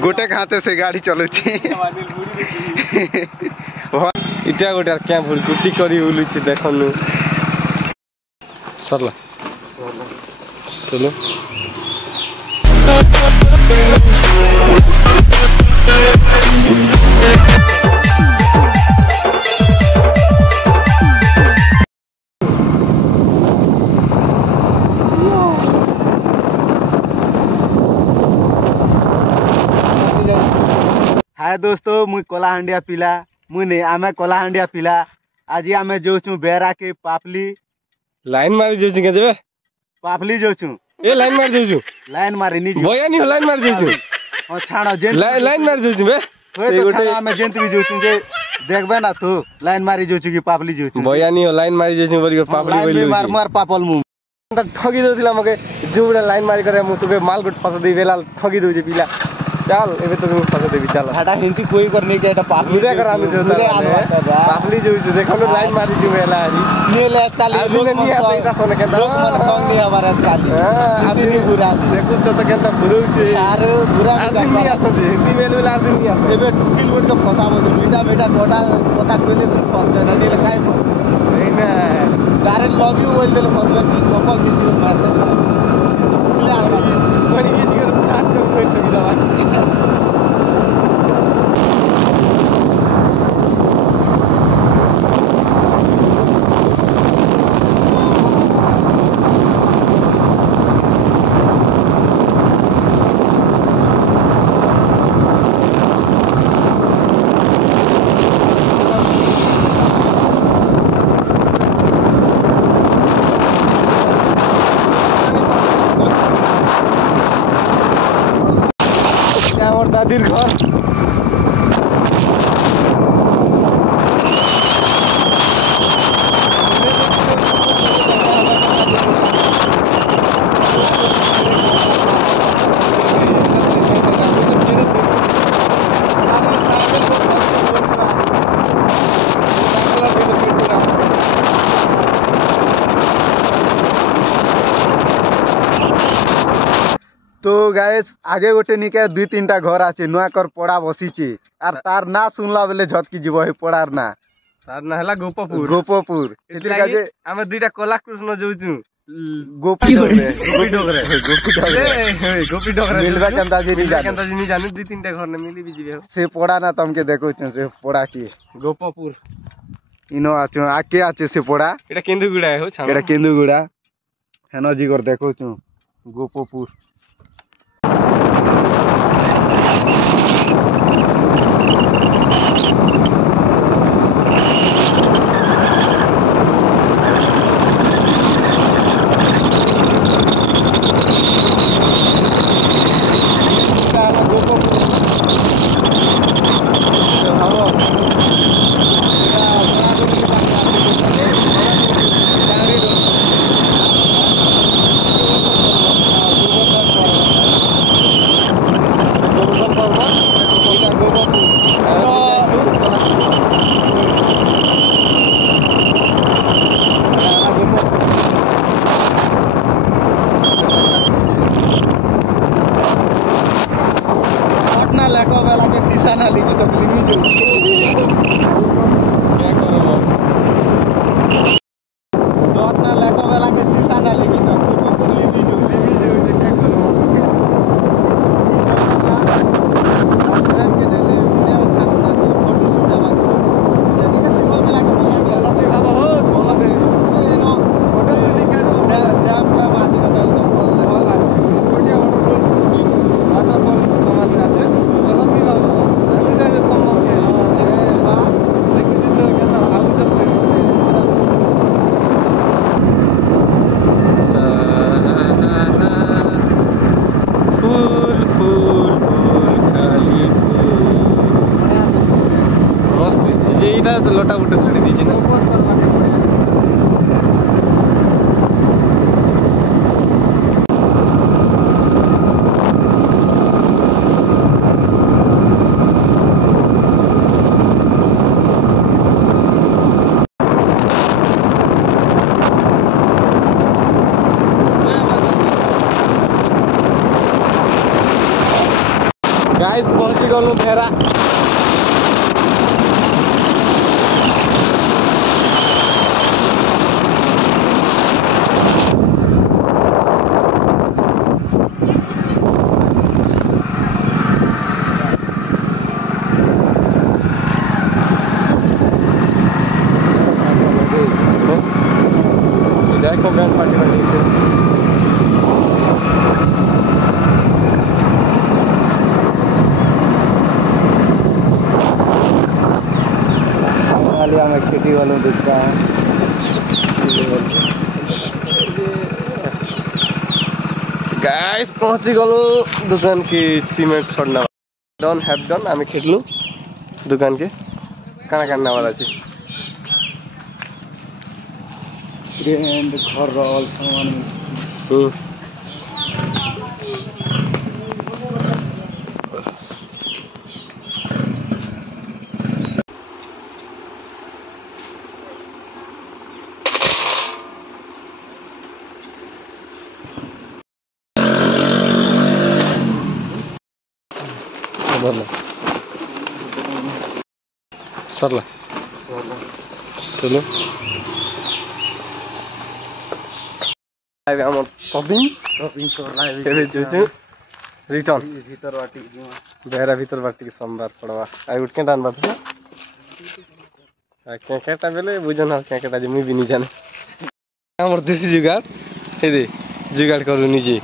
गोटे हाथे से गाड़ी चलुची इटा गोटे क्या भूल कुटी करी बुलुची देखनु सरला चलो हाय दोस्तों मुई कलाहांडिया पिला मुने आमे कलाहांडिया पिला आज आमे जोचू बेरा के पापली लाइन मारी जोचू के जेबे पापली जोचू ए लाइन मार जोचू लाइन मारी नी बोया नी लाइन मार जोचू हां छाणो जेन लाइन मार जोचू बे होय तो छाणो आमे जेंत भी जोचू जे देखबे ना तू लाइन मारी जोचू की पापली जोचू बोया नी लाइन मारी जोचू बोली पापली बोली मार मार पापल मु ठगी दोथिला मके जुबड़ा लाइन मारी करे मु तुके माल गुट फस दे बेला ठगी दोजे पिला चल एबे तो फस देबी चल हाटा हिंती कोई करने के एटा पापली रे करा आमी जो पापली जो देखो लो लाइन मारी जो बेला हरी ने लेस काली लोग मन सईता सोने के लोग मन संग नहीं हमारे काली आदमी नहीं बुरा देखो तो केता बुरु छे यार बुरा नहीं आसो हिंदी मेल मेल आदमी नहीं आसो एबे टुकिल बोल के फसाबो बेटा बेटा कोटा कोता कोले फस गए नहीं लगाई नहीं ना डायरेक्ट लव यू बोल देले फस गए कपल किसी मार दे ले आ बड़ी किसी कर फाट को कोई तो दवा दादीर घर तो गाइस आगे गोटे निके दुई तीनटा घर आछे नुआ कर पड़ा बसीचे आर तार ना सुनला बेले झटकी जीव हे पड़ार ना तार ना हला गोपपुर एतिर काजे हम दुईटा कला कृष्ण जोजू गोपी डोगरे मिलबा केंता जी नी जानु दुई तीनटा घर ने मिली भी जीवे से पड़ा ना तमके देखो से पड़ा की गोपपुर इनो आछो आके आछे से पड़ा एटा केंदुगुड़ा हो छानो एटा केंदुगुड़ा हेनो जी कर देखो छु गोपपुर लोटा बोटा छोड़ दीजिए ना गाइस पहुंची गलु भेरा देखो गैस पार्टी बनी है में खेती वालों दिखता है गाइस पहुंची गलो दुकान की सीमेंट छोड़ना डन हैव डन आमी खेलू दुकान के काना करना वाला छी ग्रैंड घर रोल सामान सरला चलो आम शॉपिंग रिटर्न बेहरा भीतर बाटी सोमवार पड़वा आई उठ के दान बात क्या बेले बुझन क्या मुई भी नहीं जाने आम देसी जुगाड़ हे दे जुगाड़ करू निजे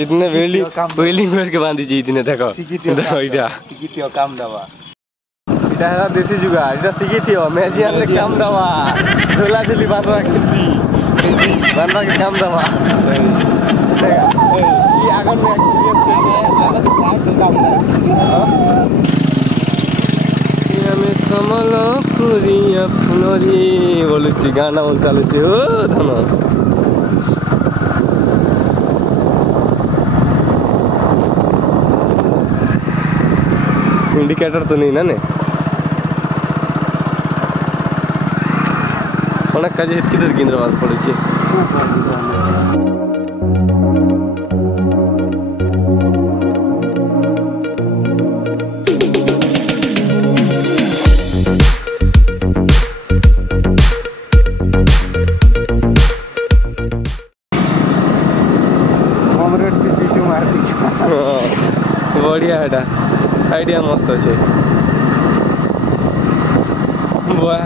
इतने वेल्डिंग करके बांधी जी इतने देखो देखो काम दवा इटा है देसी जुगाड़ इटा सीखी थी मैजी आने काम दवा झोला झोली बांधवा खेती बांधवा के काम दवा ये आगन में एक्सपीरियंस करके आगन लाइफ काम ये हमें समलो कुरिया फुलोरी बोलुची गाना उन चालुची ओ धनो इंडिकेटर तो नहीं ना ने অনেক কাজে হেতকিদের কেন্দ্রবাদ পড়েছে बढ़िया है आइडिया मस्त अच्छे बुआ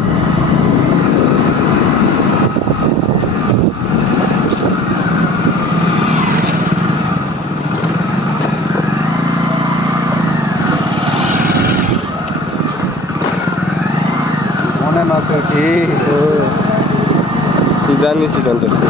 जानी चाहिए अंदर से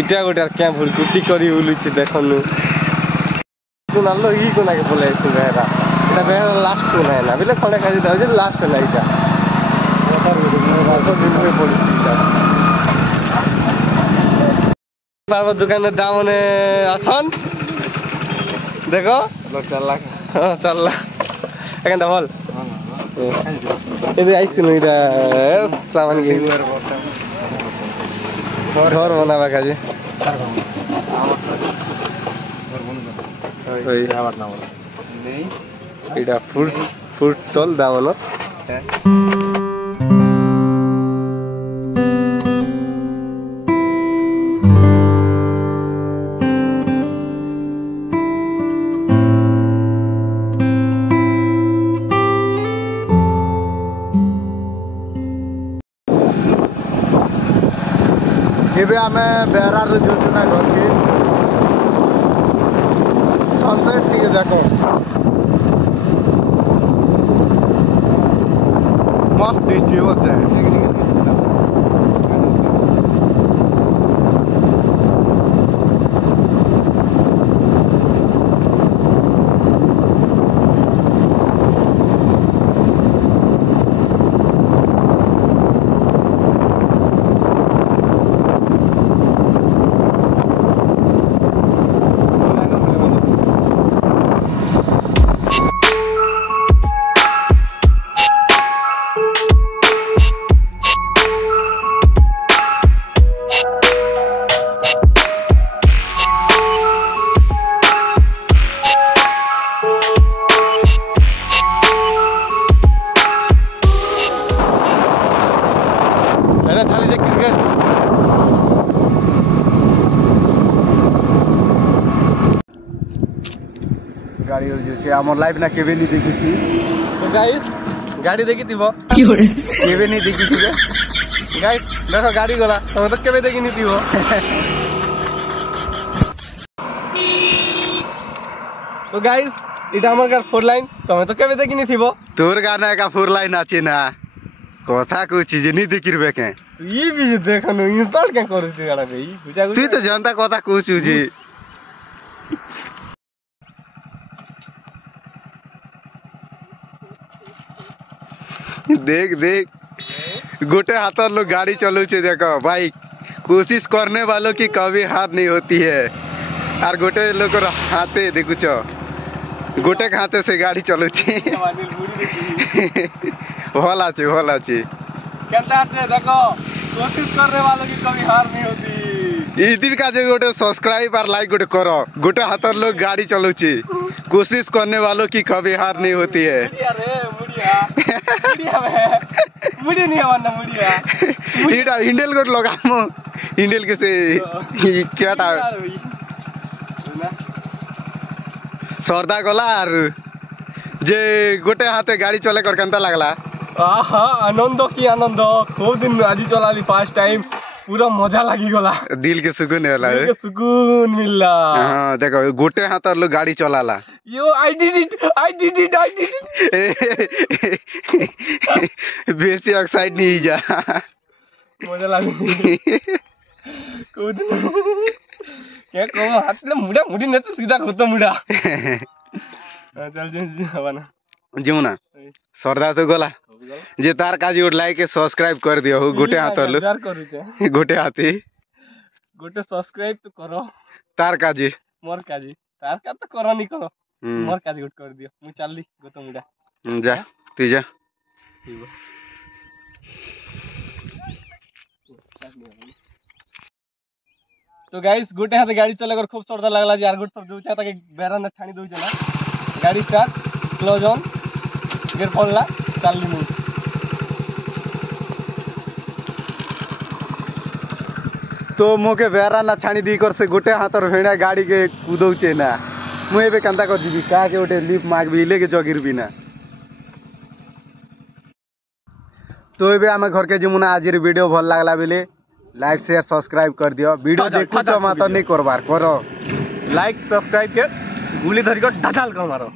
इटा गोटे क्या भूल कुटी करी बुलुची देखनु तू नालो ई कोना के बोले तू बेहरा इटा बेहरा लास्ट को ना ना बिले खड़े खाजी दाउ जे लास्ट ना इटा बाबा दुकान में दाम ने अछन देखो चल एखन डबल ए आइस तिनु इटा सामान के घर बनावा काजे ओइ आवाज ना बोला नहीं इटा फुट तल दामनो ଏବେ ଆମେ ବେରାରୁ ଯାଉଛୁ ନା ଘରକେ ସନସେଟ୍ ଟିକେ ଦେଖ ମସ୍ତ ଦିଶୁଛି ବୋଧେ गाड़ी जो आम लाइफ ना केवे नहीं देखी थी। तो गाइस गाड़ी देखी थी वो केवे नहीं देखी थी गाइस देखो गाड़ी गला तुम तो केवे देखी नहीं थी वो। तो गाइस इटा हमर गार 4 लाइन तुम तो केवे देखी नहीं थी वो। तोर गाना का 4 लाइन आछे ना कथा को चीज नहीं देखी रे के ये भी देखो न इंसल्ट के करू छी गाना बे बुझा तू तो जनता कथा कहू जी। देख देख गोटे हाथ लोग गाड़ी चलो छे देखो भाई कोशिश करने वालों की कभी हार नहीं होती है और गोटे लोग हाथे देखो छो गोटे हाथे से गाड़ी चलो छे भला छे केनता छे देखो कोशिश करने वालों की कभी हार नहीं होती। इस दिन का जो गोटे सब्सक्राइब और लाइक गोटे करो गोटे हाथ लोग गाड़ी चलो छे कोशिश करने वालों की कभी हार नहीं होती है। मुड़ी नहीं आवना मुड़िया इटा हिंडल गोट लगामो हिंडल के से क्याटा सरदा गला और जे गोटे हाथे गाड़ी चले कर केनता लागला। आहा आनंद की आनंद खूब दिन आज चलाली 5 टाइम पूरा मजा लगी गला दिल के सुकून होला दिल के सुकून मिलला। हां देखो गोटे हाथ लोग गाड़ी चलाला यो आई डिड इट बेसी एक्साइट नहीं जा मजा लगी कूद क्या कहो हाथ ले मुड़ा मुड़ी न तो सीधा खत्म मुड़ा चल जो हवाना जमुना सरदा तो गला जे तार काजी उठ लाइक सब्सक्राइब कर दियो गोटे हाथ लो गोटे हाथी गोटे सब्सक्राइब तो करो तार काजी मोर काजी तार का तो करो नहीं करो मोर काजी उठ कर दियो मु चलली गोतो मुड़ा जा तू जा। तो गाइस गोटे हाथ गाड़ी चले कर खूब सरदा लागला यार गोट पर दउचा ताके बेरा न छाणी दउचा ना गाड़ी स्टार्ट क्लोज ऑन गियर पड़ला चलली मु तो मोके बेरा ना छाणी दी कर से गोटे हाथ भेड़ा गाड़ी के कूदौचे ना मु एबे कंता कर जीबी का के गोटे लिप माग भी लेके जगिर भी ना। तो एबे आमे घर के जमुना आज वीडियो भल लागला बेले लाइक शेयर सब्सक्राइब कर दियो वीडियो देखु तो माता नहीं करबार करो लाइक सब्सक्राइब के गुली धरी को ढाल कर मारो।